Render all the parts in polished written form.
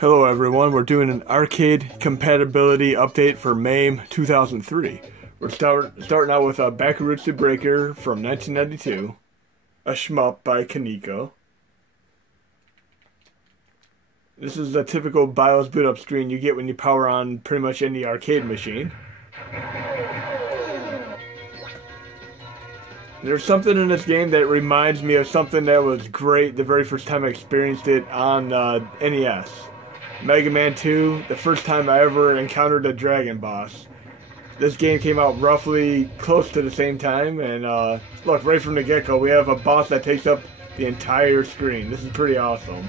Hello everyone, we're doing an arcade compatibility update for MAME 2003. We're starting out with a Bakuretsu Breaker from 1992, a shmup by Kaneko. This is the typical BIOS boot up screen you get when you power on pretty much any arcade machine. There's something in this game that reminds me of something that was great the very first time I experienced it on NES. Mega Man 2, the first time I ever encountered a dragon boss. This game came out roughly close to the same time, and look, right from the get-go, we have a boss that takes up the entire screen. This is pretty awesome.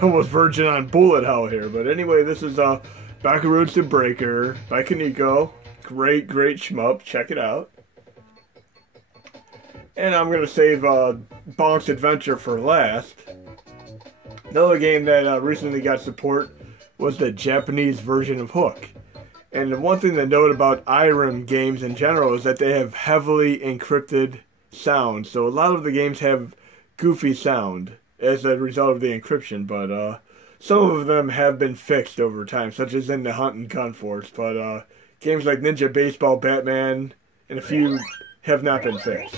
Almost verging on bullet hell here, but anyway, this is Bakuretsu Breaker by Kaneko. Great shmup. Check it out. And I'm gonna save Bonk's Adventure for last. Another game that recently got support was the Japanese version of Hook. And the one thing to note about IREM games in general is that they have heavily encrypted sound. So a lot of the games have goofy sound as a result of the encryption, but some of them have been fixed over time, such as in the Hunt and Gun Force, but games like Ninja Baseball, Batman, and a few have not been fixed.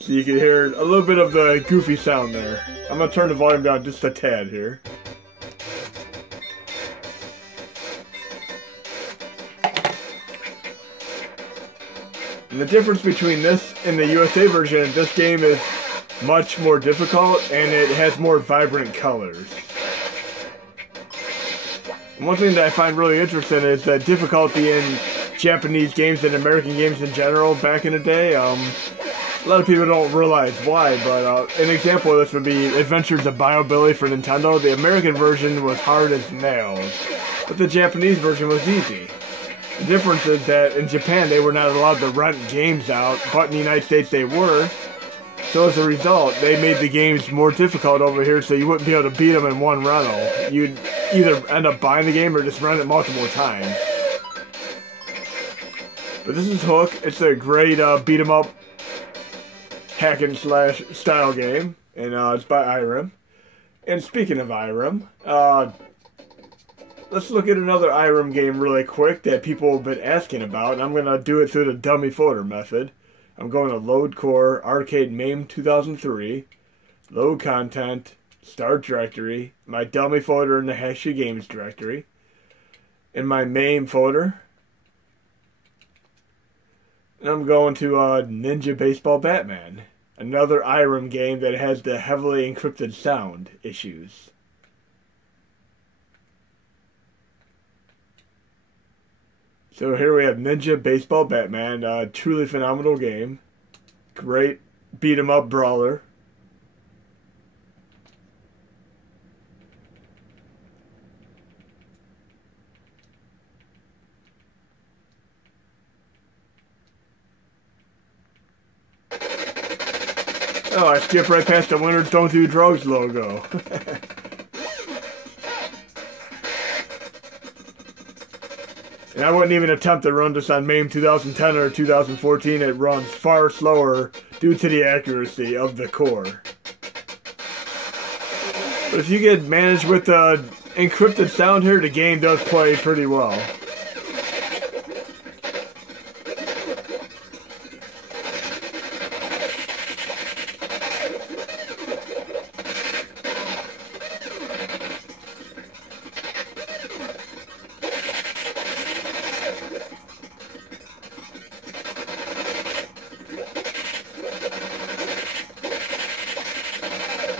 So you can hear a little bit of the goofy sound there. I'm going to turn the volume down just a tad here. And the difference between this and the USA version, this game is much more difficult and it has more vibrant colors. And one thing that I find really interesting is the difficulty in Japanese games and American games in general back in the day. A lot of people don't realize why, but an example of this would be Adventures of Bio-Billy for Nintendo. The American version was hard as nails, but the Japanese version was easy. The difference is that in Japan they were not allowed to rent games out, but in the United States they were. So as a result, they made the games more difficult over here so you wouldn't be able to beat them in one rental. You'd either end up buying the game or just rent it multiple times. But this is Hook. It's a great beat 'em up hack and slash style game, and it's by IREM. And speaking of IREM, let's look at another IREM game really quick that people have been asking about, and I'm going to do it through the dummy folder method. I'm going to Load Core, Arcade MAME 2003, Load Content, Start Directory, my dummy folder in the Hashy Games directory, in my MAME folder, and I'm going to Ninja Baseball Batman, another IREM game that has the heavily encrypted sound issues. So here we have Ninja Baseball Batman, a truly phenomenal game. Great beat-em-up brawler. Oh, I skipped right past the Winners Don't Do Drugs logo. And I wouldn't even attempt to run this on MAME 2010 or 2014. It runs far slower due to the accuracy of the core. But if you get managed with the encrypted sound here, the game does play pretty well.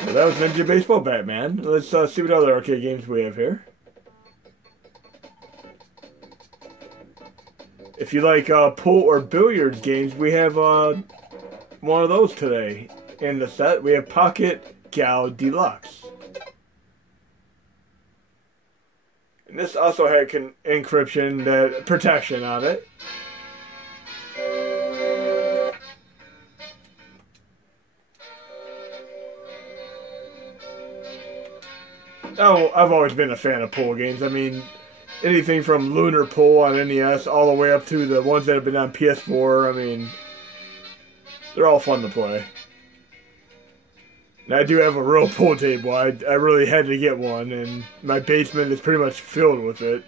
Well, that was Ninja Baseball Batman. Let's see what other arcade games we have here. If you like pool or billiards games, we have one of those today in the set. We have Pocket Gal Deluxe. And this also had encryption, protection on it. Oh, I've always been a fan of pull games. I mean, anything from Lunar Pull on NES all the way up to the ones that have been on PS4, I mean, they're all fun to play. And I do have a real pool table. I really had to get one, and my basement is pretty much filled with it.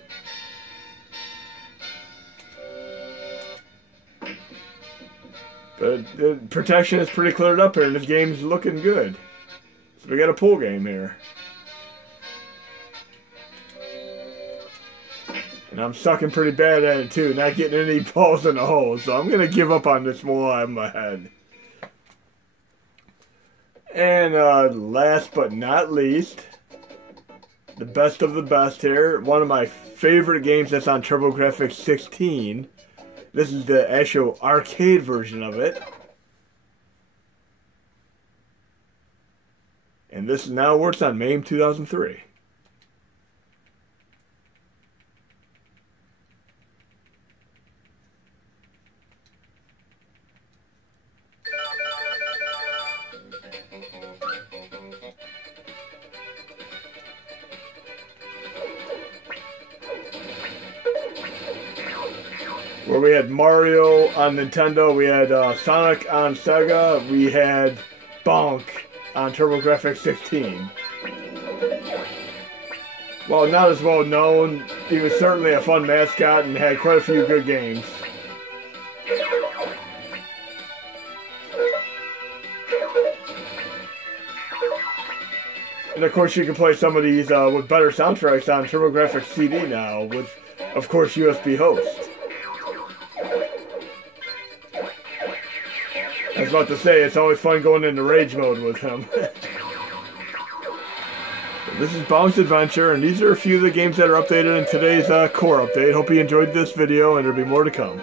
But the protection is pretty cleared up here, and this game's looking good. So we got a pool game here. And I'm sucking pretty bad at it too, not getting any balls in the hole, so I'm going to give up on this while I'm ahead. And last but not least, the best of the best here, one of my favorite games that's on TurboGrafx 16. This is the actual arcade version of it. And this now works on MAME 2003. Where we had Mario on Nintendo, we had Sonic on Sega, we had Bonk on TurboGrafx 16. While not as well known, he was certainly a fun mascot and had quite a few good games. And of course you can play some of these with better soundtracks on TurboGrafx CD now, with, of course, USB host. I was about to say, it's always fun going into rage mode with him. This is Bonk's Adventure, and these are a few of the games that are updated in today's core update. Hope you enjoyed this video, and there'll be more to come.